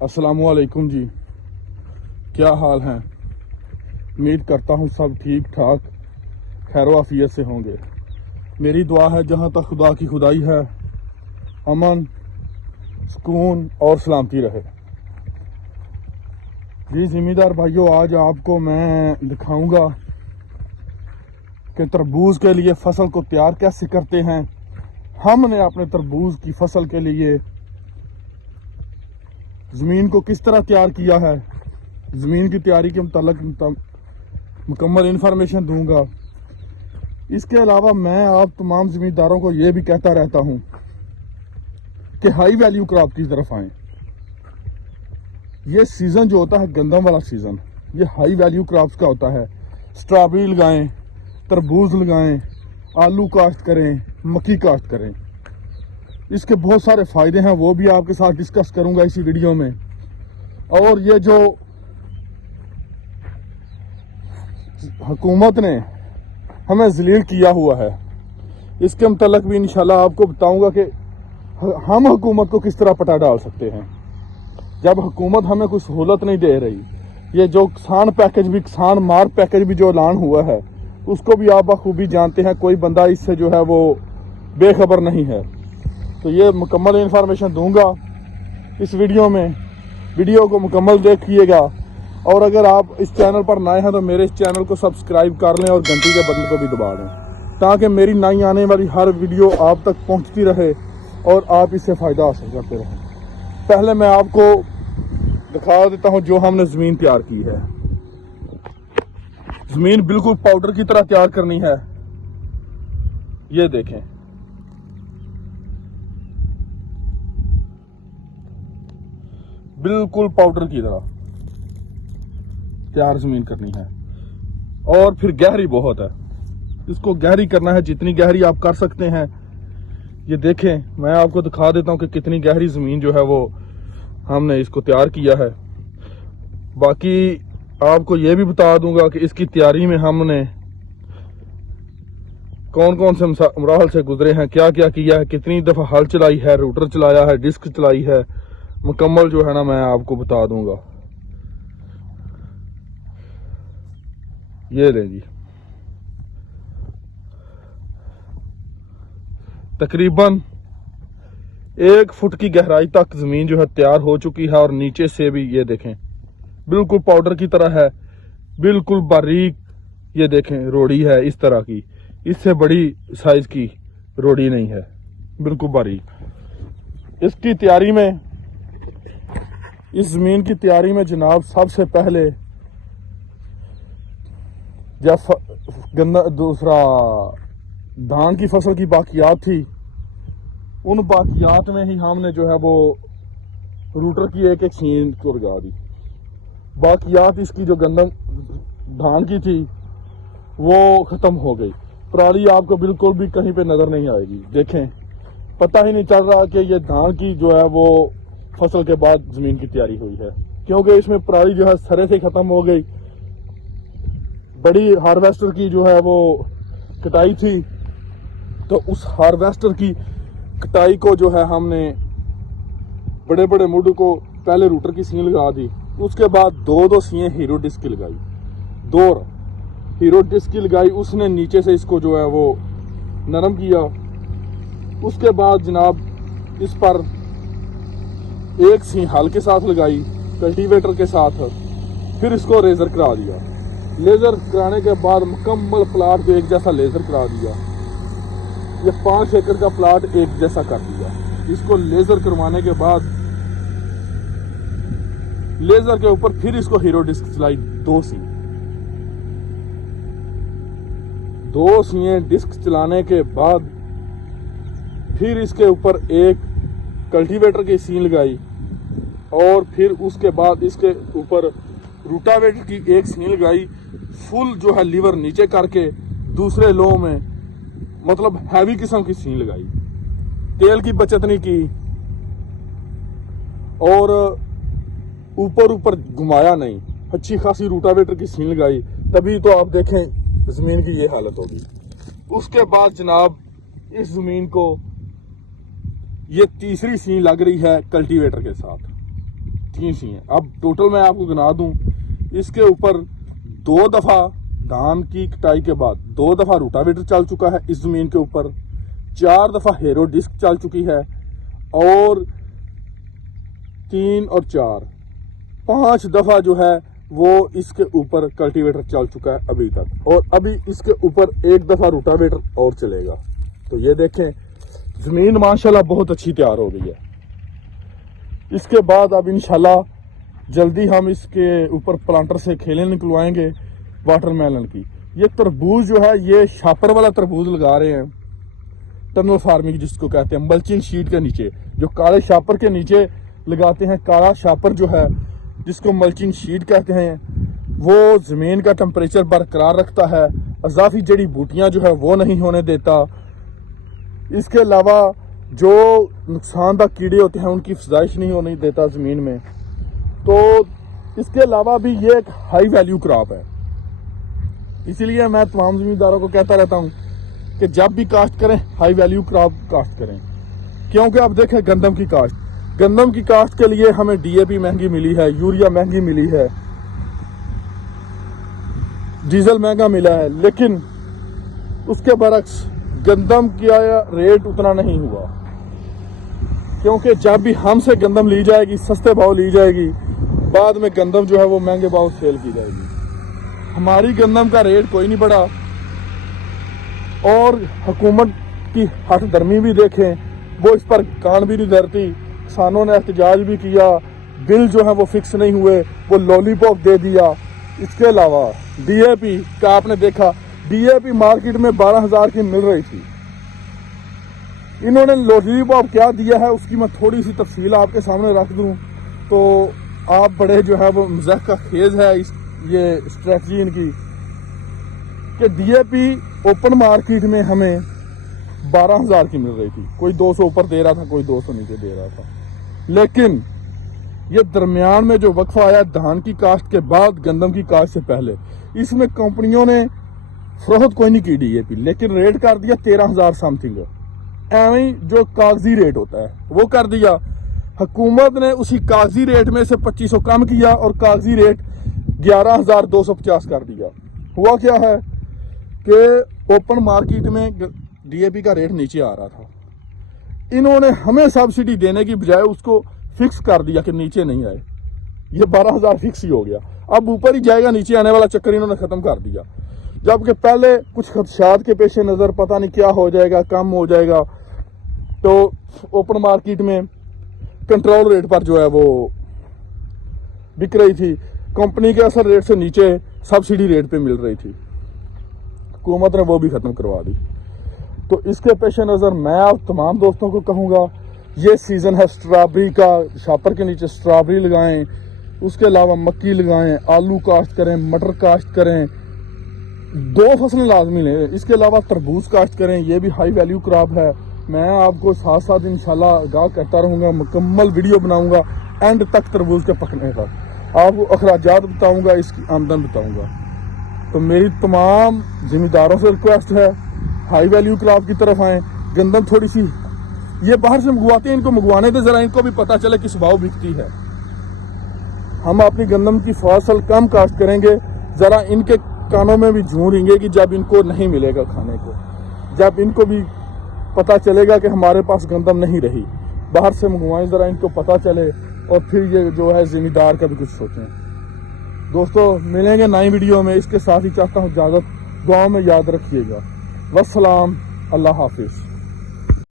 अस्सलामु अलैकुम जी, क्या हाल हैं। उम्मीद करता हूँ सब ठीक ठाक खैर आफियत से होंगे। मेरी दुआ है जहाँ तक खुदा की खुदाई है, अमन, सुकून और सलामती रहे। जी ज़िम्मेदार भाइयों, आज आपको मैं दिखाऊंगा कि तरबूज के लिए फसल को तैयार कैसे करते हैं। हमने अपने तरबूज की फसल के लिए ज़मीन को किस तरह तैयार किया है, ज़मीन की तैयारी के मुताल्लिक़ मुकम्मल इन्फॉर्मेशन दूंगा। इसके अलावा मैं आप तमाम ज़मींदारों को ये भी कहता रहता हूँ कि हाई वैल्यू क्रॉप की तरफ आएँ। ये सीज़न जो होता है गंदम वाला सीज़न, ये हाई वैल्यू क्रॉप्स का होता है। स्ट्रॉबेरी लगाएं, तरबूज लगाएं, आलू काश्त करें, मक्की काश्त करें। इसके बहुत सारे फ़ायदे हैं, वो भी आपके साथ डिस्कस करूंगा इसी वीडियो में। और ये जो हुकूमत ने हमें ज़लील किया हुआ है, इसके मुतल्लिक़ भी इंशाल्लाह आपको बताऊंगा कि हम हुकूमत को किस तरह पटा डाल सकते हैं। जब हुकूमत हमें कोई सहूलत नहीं दे रही, ये जो किसान पैकेज भी, किसान मार्क पैकेज भी जो ऐलान हुआ है, उसको भी आप बखूबी जानते हैं। कोई बंदा इससे जो है वो बेखबर नहीं है। तो ये मुकम्मल इन्फॉर्मेशन दूंगा इस वीडियो में। वीडियो को मुकम्मल देखिएगा। और अगर आप इस चैनल पर नए हैं तो मेरे इस चैनल को सब्सक्राइब कर लें और घंटी के बटन को भी दबा लें, ताकि मेरी नई आने वाली हर वीडियो आप तक पहुंचती रहे और आप इससे फ़ायदा हासिल करते रहें। पहले मैं आपको दिखा देता हूं जो हमने ज़मीन तैयार की है। ज़मीन बिल्कुल पाउडर की तरह तैयार करनी है। ये देखें, बिल्कुल पाउडर की तरह तैयार ज़मीन करनी है। और फिर गहरी बहुत है, इसको गहरी करना है जितनी गहरी आप कर सकते हैं। ये देखें, मैं आपको दिखा देता हूं कि कितनी गहरी ज़मीन जो है वो हमने इसको तैयार किया है। बाकी आपको ये भी बता दूंगा कि इसकी तैयारी में हमने कौन कौन से मराहल से गुजरे हैं, क्या क्या किया है, कितनी दफ़ा हल चलाई है, रूटर चलाया है, डिस्क चलाई है, मुकम्मल जो है ना मैं आपको बता दूंगा। ये ले जी, तकरीबन 1 फुट की गहराई तक ज़मीन जो है तैयार हो चुकी है। और नीचे से भी ये देखें, बिल्कुल पाउडर की तरह है, बिल्कुल बारीक। ये देखें, रोड़ी है इस तरह की, इससे बड़ी साइज की रोड़ी नहीं है, बिल्कुल बारीक। इसकी तैयारी में, इस ज़मीन की तैयारी में जनाब, सबसे पहले जब दूसरा धान की फसल की बाकियात थी, उन बाकियात में ही हमने जो है वो रूटर की एक एक सीन को लगा दी। बाकियात इसकी जो गंदम धान की थी वो ख़त्म हो गई। पराली आपको बिल्कुल भी कहीं पे नज़र नहीं आएगी। देखें, पता ही नहीं चल रहा कि ये धान की जो है वो फसल के बाद ज़मीन की तैयारी हुई है, क्योंकि इसमें पराली जो है सरे से ख़त्म हो गई। बड़ी हार्वेस्टर की जो है वो कटाई थी, तो उस हार्वेस्टर की कटाई को जो है हमने बड़े बड़े मुड को पहले रूटर की सीन लगा दी। उसके बाद दो सीएं हीरो डिस्क की लगाई, 2 हीरो डिस्क की लगाई। उसने नीचे से इसको जो है वो नरम किया। उसके बाद जनाब इस पर एक सी हल के साथ लगाई, कल्टीवेटर के साथ। फिर इसको लेज़र करा दिया। लेज़र कराने के बाद मुकम्मल प्लाट को एक जैसा लेज़र करा दिया। ये 5 एकड़ का प्लाट एक जैसा कर दिया। इसको लेज़र करवाने के बाद लेज़र के ऊपर फिर इसको हीरो डिस्क चलाई, 2 सीएं डिस्क चलाने के बाद फिर इसके ऊपर एक कल्टीवेटर की सीन लगाई। और फिर उसके बाद इसके ऊपर रूटावेटर की एक सीन लगाई। फुल जो है लीवर नीचे करके दूसरे लो में, मतलब हैवी किस्म की सीन लगाई। तेल की बचत नहीं की और ऊपर घुमाया नहीं, अच्छी खासी रूटावेटर की सीन लगाई। तभी तो आप देखें ज़मीन की ये हालत होगी। उसके बाद जनाब इस ज़मीन को ये तीसरी सीन लग रही है कल्टीवेटर के साथ। 30 ही हैं। अब टोटल मैं आपको गिना दूं, इसके ऊपर 2 दफा धान की कटाई के बाद 2 दफा रोटावेटर चल चुका है इस जमीन के ऊपर, 4 दफा हेरो डिस्क चल चुकी है, और 3 और 4 5 दफा जो है वो इसके ऊपर कल्टीवेटर चल चुका है अभी तक, और अभी इसके ऊपर 1 दफा रोटावेटर और चलेगा। तो ये देखें जमीन माशाल्लाह बहुत अच्छी तैयार हो गई है। इसके बाद अब इंशाल्लाह जल्दी हम इसके ऊपर प्लांटर से खेलें निकलवाएंगे वाटरमेलन की। ये तरबूज जो है ये शापर वाला तरबूज लगा रहे हैं, टनल फार्मिंग जिसको कहते हैं, मल्चिंग शीट के नीचे, जो काले शापर के नीचे लगाते हैं। काला शापर जो है जिसको मल्चिंग शीट कहते हैं, वो जमीन का टेम्परेचर बरकरार रखता है, अजाफी जड़ी बूटियां जो है वो नहीं होने देता। इसके अलावा जो नुकसानदा कीड़े होते हैं उनकी फजाइश नहीं होने देता ज़मीन में। तो इसके अलावा भी ये एक हाई वैल्यू क्रॉप है, इसीलिए मैं तमाम ज़मींदारों को कहता रहता हूँ कि जब भी काश्त करें हाई वैल्यू क्रॉप काश्त करें। क्योंकि अब देखें गंदम की काश्त के लिए हमें DAP महंगी मिली है, यूरिया महंगी मिली है, डीजल महंगा मिला है, लेकिन उसके बरक्स गंदम का रेट उतना नहीं हुआ। क्योंकि जब भी हमसे गंदम ली जाएगी, सस्ते भाव ली जाएगी, बाद में गंदम जो है वो महंगे भाव सेल की जाएगी। हमारी गंदम का रेट कोई नहीं बढ़ा, और हुकूमत की हठ दर्मी भी देखें, वो इस पर कान भी नहीं धरती। किसानों ने एहतजाज भी किया, बिल जो है वो फिक्स नहीं हुए, वो लॉलीपॉप दे दिया। इसके अलावा DAP का आपने देखा, DAP मार्केट में 12,000 की मिल रही थी, इन्होंने लॉलीपॉप क्या दिया है उसकी मैं थोड़ी सी तफसील आपके सामने रख दूं तो आप बड़े जो है वो मज़ाक का खेज है ये स्ट्रेटजी इनकी, कि DAP ओपन मार्केट में हमें 12,000 की मिल रही थी, कोई 200 ऊपर दे रहा था, कोई 200 नीचे दे रहा था। लेकिन ये दरमियान में जो वक्फा आया धान की काश्त के बाद गंदम की काश्त से पहले, इसमें कंपनियों ने फरोख्त कोई नहीं की DAP, लेकिन रेट कर दिया 13,000 समथिंग, एवं जो कागजी रेट होता है वो कर दिया। हुकूमत ने उसी कागजी रेट में से 2500 कम किया और कागजी रेट 11,250 कर दिया। हुआ क्या है कि ओपन मार्केट में DAP का रेट नीचे आ रहा था, इन्होंने हमें सब्सिडी देने की बजाय उसको फिक्स कर दिया कि नीचे नहीं आए, ये 12,000 फिक्स ही हो गया। अब ऊपर ही जाएगा, नीचे आने वाला चक्कर इन्होंने खत्म कर दिया। जबकि पहले कुछ खदशात के पेश नज़र पता नहीं क्या हो जाएगा, कम हो जाएगा, तो ओपन मार्केट में कंट्रोल रेट पर जो है वो बिक रही थी, कंपनी के असर रेट से नीचे सब्सिडी रेट पे मिल रही थी। हुकूमत ने वो भी ख़त्म करवा दी। तो इसके पेश नज़र मैं आप तमाम दोस्तों को कहूँगा, ये सीज़न है स्ट्रॉबेरी का, शापर के नीचे स्ट्रॉबेरी लगाएं, उसके अलावा मक्की लगाएं, आलू काश्त करें, मटर काश्त करें, 2 फसलें लाजमी लें। इसके अलावा तरबूज काश्त करें, ये भी हाई वैल्यू क्रॉप है। मैं आपको साथ साथ इंशाल्लाह आगाह करता रहूँगा, मुकम्मल वीडियो बनाऊँगा एंड तक तरबूज के पकने का, आपको अखराजात बताऊँगा, इसकी आमदन बताऊँगा। तो मेरी तमाम ज़मींदारों से रिक्वेस्ट है, हाई वैल्यू क्रॉप की तरफ आएँ। गंदम थोड़ी सी ये बाहर से मंगवाते हैं, इनको मंगवाने दे, ज़रा इनको भी पता चले किस भाव बिकती है। हम अपनी गंदम की फसल कम काश्त करेंगे, ज़रा इनके कानों में भी झूरेंगे कि जब इनको नहीं मिलेगा खाने को, जब इनको भी पता चलेगा कि हमारे पास गंदम नहीं रही, बाहर से मंगवाएं, ज़रा इनको पता चले, और फिर ये जो है ज़मींदार का भी कुछ सोचें। दोस्तों मिलेंगे नई वीडियो में, इसके साथ ही चाहता हूँ इजाज़त, दुआ में याद रखिएगा। वस्सलाम, अल्लाह हाफिज़।